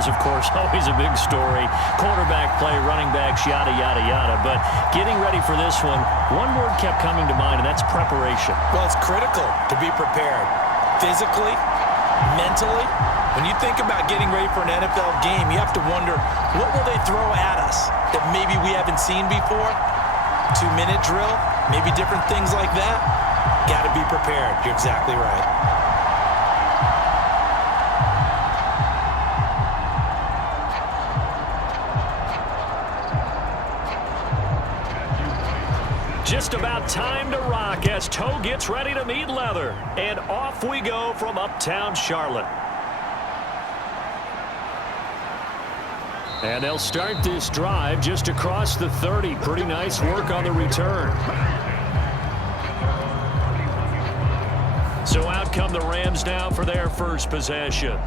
receivers, of course, always a big story. Quarterback play, running backs, yada, yada, yada. But getting ready for this one word kept coming to mind, and that's preparation. Well, it's critical to be prepared. Physically, mentally. When you think about getting ready for an NFL game, you have to wonder, what will they throw at us that maybe we haven't seen before? 2-minute drill, maybe different things like that. Got to be prepared. You're exactly right. Just about time to rock as toe gets ready to meet leather. And off we go from uptown Charlotte. And they'll start this drive just across the 30. Pretty nice work on the return. So out come the Rams now for their first possession.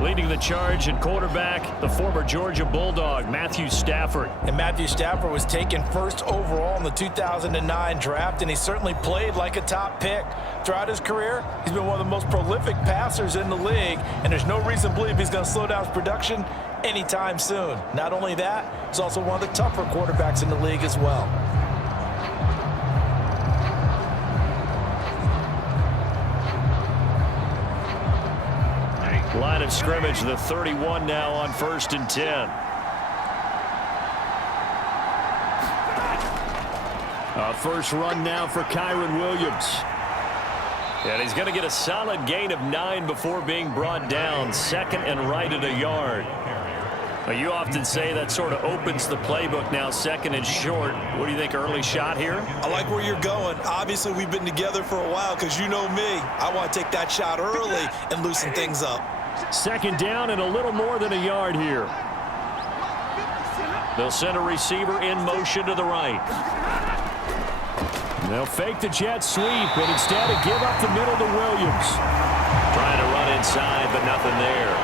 Leading the charge and quarterback, the former Georgia Bulldog, Matthew Stafford. And Matthew Stafford was taken first overall in the 2009 draft, and he certainly played like a top pick. Throughout his career, he's been one of the most prolific passers in the league, and there's no reason to believe he's going to slow down his production anytime soon. Not only that, he's also one of the tougher quarterbacks in the league as well. Line of scrimmage, the 31 now on 1st and 10. A first run now for Kyren Williams. And he's going to get a solid gain of 9 before being brought down. Second and right at a yard. Now, you often say that sort of opens the playbook now, second and short. What do you think, early shot here? I like where you're going. Obviously, we've been together for a while because you know me. I want to take that shot early and loosen things up. Second down and a little more than a yard here. They'll send a receiver in motion to the right. They'll fake the jet sweep, but instead of give up the middle to Williams. Trying to run inside, but nothing there.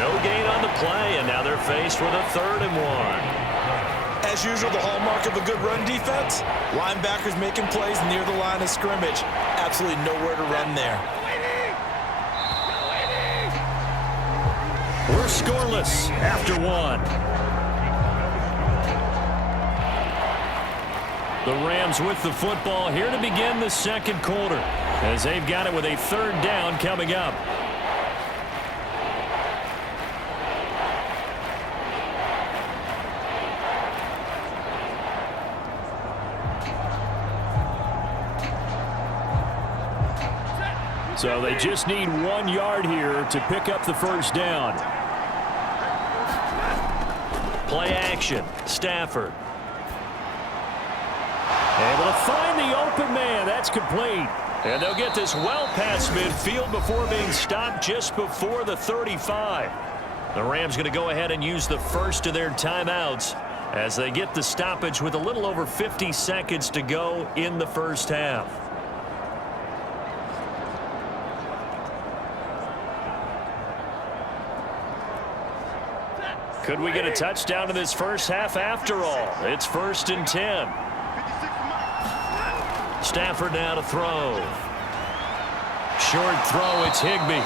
No gain on the play, and now they're faced with a 3rd and 1. As usual, the hallmark of a good run defense, linebackers making plays near the line of scrimmage. Absolutely nowhere to run there. We're scoreless after 1. The Rams with the football here to begin the second quarter, as they've got it with a 3rd down coming up. So they just need 1 yard here to pick up the first down. Play action. Stafford. Able to find the open man. That's complete. And they'll get this well past midfield before being stopped just before the 35. The Rams going to go ahead and use the first of their timeouts as they get the stoppage with a little over 50 seconds to go in the first half. Could we get a touchdown in this first half after all? It's 1st and 10. Stafford now to throw. Short throw, it's Higbee.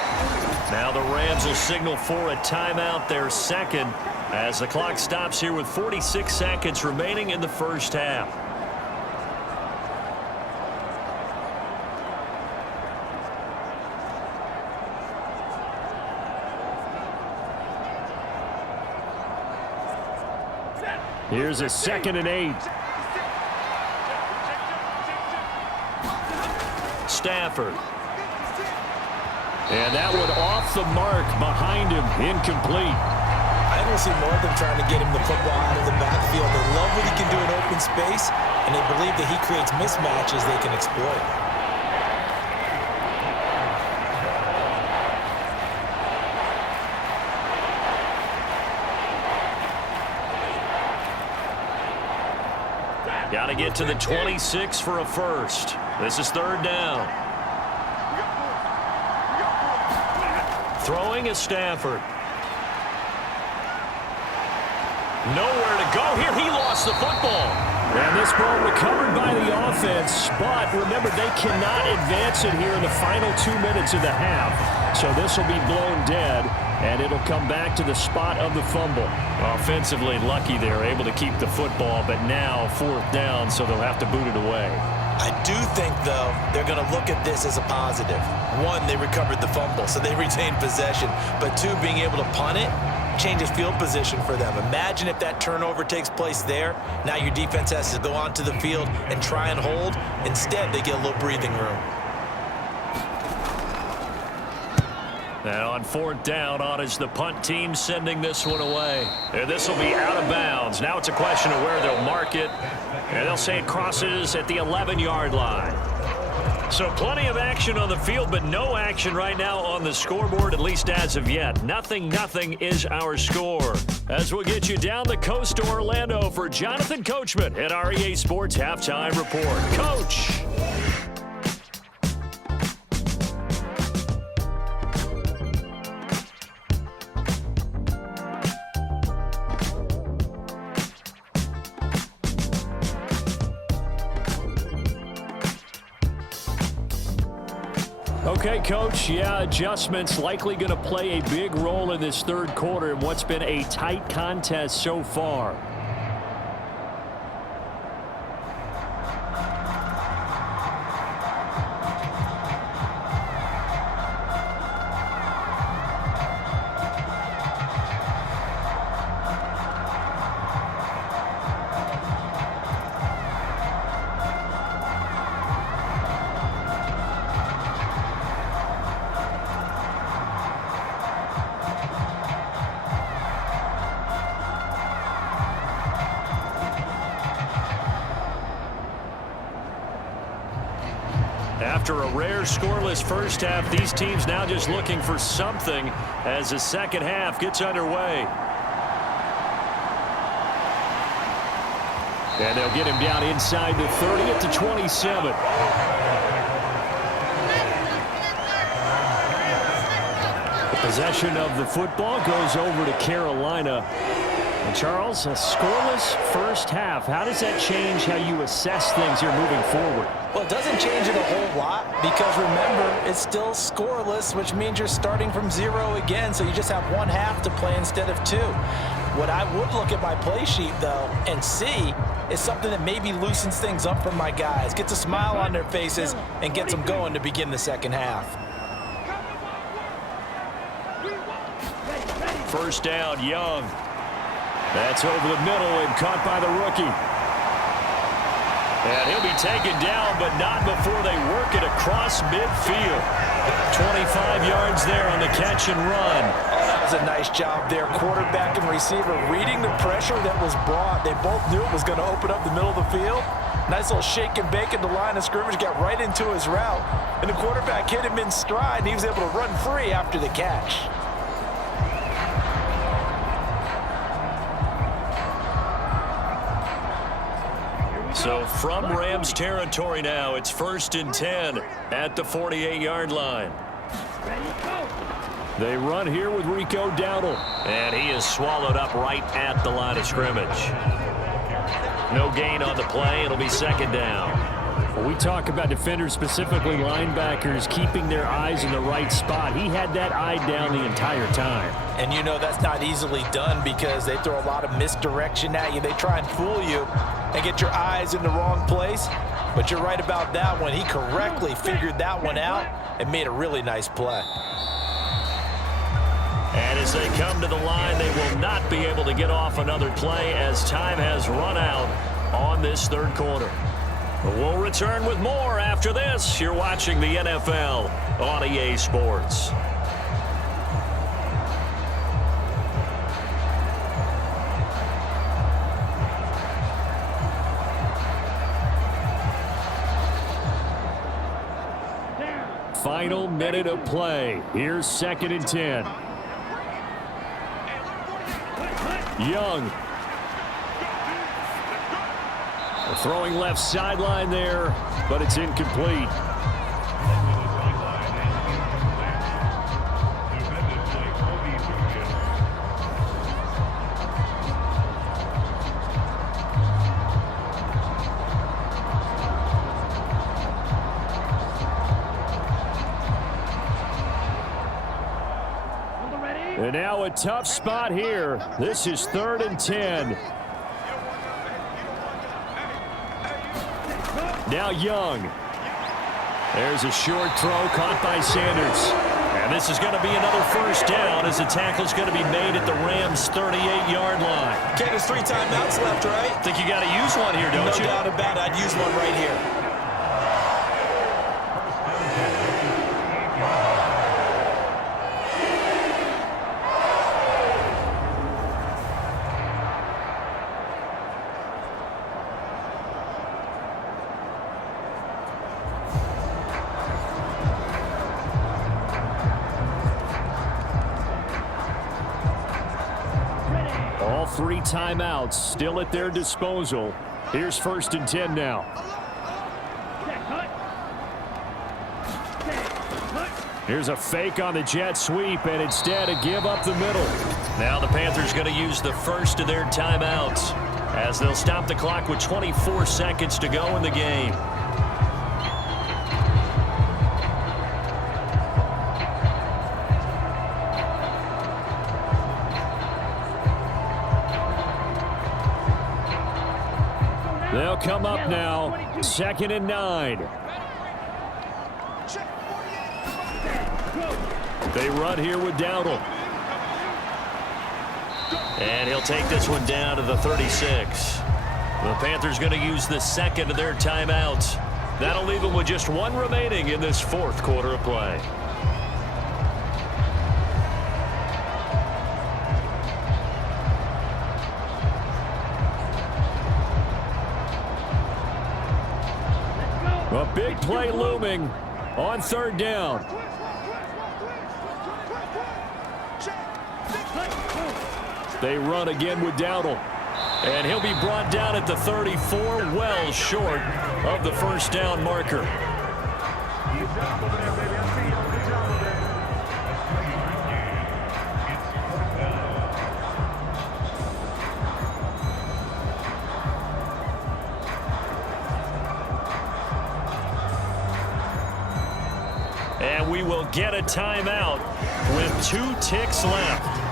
Now the Rams will signal for a timeout, their second, as the clock stops here with 46 seconds remaining in the first half. Here's a 2nd and 8. Stafford. And that one off the mark behind him, incomplete. I don't see more of them trying to get him the football out of the backfield. They love what he can do in open space, and they believe that he creates mismatches they can exploit. Got to get to the 26 for a first. This is 3rd down. Throwing is Stafford. Nowhere to go here. He lost the football. And this ball recovered by the offense. But remember, they cannot advance it here in the final 2 minutes of the half. So this will be blown dead. and it'll come back to the spot of the fumble. Offensively lucky they're able to keep the football, but now 4th down, so they'll have to boot it away. I do think, though, they're going to look at this as a positive. 1, they recovered the fumble, so they retained possession. But 2, being able to punt it changes field position for them. Imagine if that turnover takes place there. Now your defense has to go onto the field and try and hold. Instead, they get a little breathing room. Now on 4th down, on is the punt team sending this one away. And this will be out of bounds. Now it's a question of where they'll mark it. And they'll say it crosses at the 11-yard line. So plenty of action on the field, but no action right now on the scoreboard, at least as of yet. 0-0 is our score. As we'll get you down the coast to Orlando for Jonathan Coachman at our EA Sports Halftime Report. Coach! Okay, Coach, yeah, adjustments likely going to play a big role in this 3rd quarter in what's been a tight contest so far. After a rare scoreless first half, these teams now just looking for something as the second half gets underway. And they'll get him down inside the 30 at the 27. The possession of the football goes over to Carolina. And Charles, a scoreless first half. How does that change how you assess things here moving forward? Well, it doesn't change it a whole lot because, remember, it's still scoreless, which means you're starting from 0 again, so you just have 1 half to play instead of 2. What I would look at my play sheet, though, and see is something that maybe loosens things up for my guys, gets a smile on their faces, and gets them going to begin the second half. First down, Young. That's over the middle and caught by the rookie. And he'll be taken down, but not before they work it across midfield. 25 yards there on the catch and run. Oh, that was a nice job there. Quarterback and receiver reading the pressure that was brought. They both knew it was going to open up the middle of the field. Nice little shake and bake at the line of scrimmage, got right into his route. And the quarterback hit him in stride, and he was able to run free after the catch. So from Rams territory now, it's 1st and 10 at the 48-yard line. They run here with Rico Dowdle. And he is swallowed up right at the line of scrimmage. No gain on the play. It'll be 2nd down. When we talk about defenders, specifically linebackers, keeping their eyes in the right spot, he had that eye down the entire time. And you know that's not easily done because they throw a lot of misdirection at you. They try and fool you and get your eyes in the wrong place. But you're right about that one. He correctly figured that one out and made a really nice play. And as they come to the line, they will not be able to get off another play as time has run out on this 3rd quarter. We'll return with more after this. You're watching the NFL on EA Sports. Final minute of play. Here's 2nd and 10. Young. Throwing left sideline there, but it's incomplete. And Now a tough spot here. This is 3rd and 10. Now Young. There's a short throw caught by Sanders. And this is going to be another first down as the tackle's going to be made at the Rams' 38-yard line. Okay, there's 3 timeouts left, right? Think you got to use one here, don't you? No doubt about it. I'd use one right here. All 3 timeouts still at their disposal. Here's 1st and 10 now. Here's a fake on the jet sweep, and instead a give up the middle. Now the Panthers going to use the first of their timeouts as they'll stop the clock with 24 seconds to go in the game. They'll come up now, 2nd and 9. They run here with Dowdle. And he'll take this one down to the 36. The Panthers going to use the 2nd of their timeouts. That'll leave them with just 1 remaining in this 4th quarter of play. A big play looming on 3rd down. They run again with Dowdle. And he'll be brought down at the 34, well short of the first down marker. And we will get a timeout with 2 ticks left.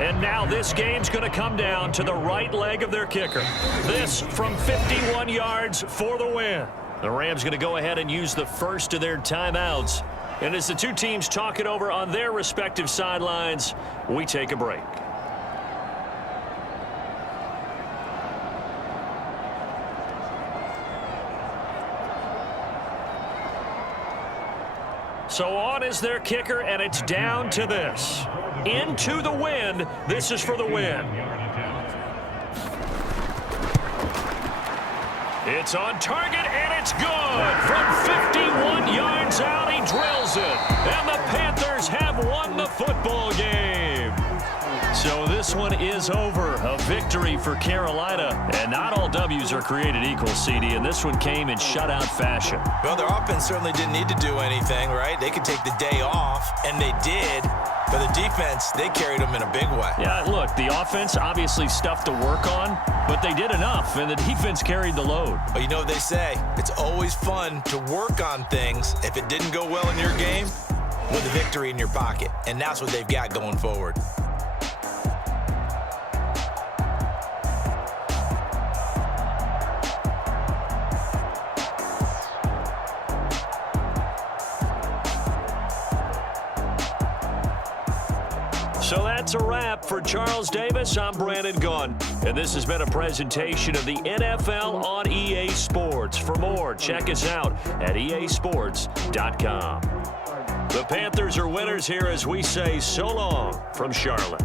And now this game's going to come down to the right leg of their kicker. This from 51 yards for the win. The Rams going to go ahead and use the first of their timeouts. And as the 2 teams talk it over on their respective sidelines, we take a break. So on is their kicker, and it's down to this. Into the wind. This is for the win. It's on target, and it's good. From 51 yards out, he drills it. And the Panthers have won the football game. So this one is over. A victory for Carolina. And not all W's are created equal, CD, and this one came in shutout fashion. Well, their offense certainly didn't need to do anything, right? They could take the day off, and they did. But the defense, they carried them in a big way. Yeah, look, the offense obviously stuff to work on, but they did enough, and the defense carried the load. But you know what they say, it's always fun to work on things if it didn't go well in your game with a victory in your pocket. And that's what they've got going forward. So that's a wrap for Charles Davis. I'm Brandon Gunn, and this has been a presentation of the NFL on EA Sports. For more, check us out at easports.com. The Panthers are winners here as we say so long from Charlotte.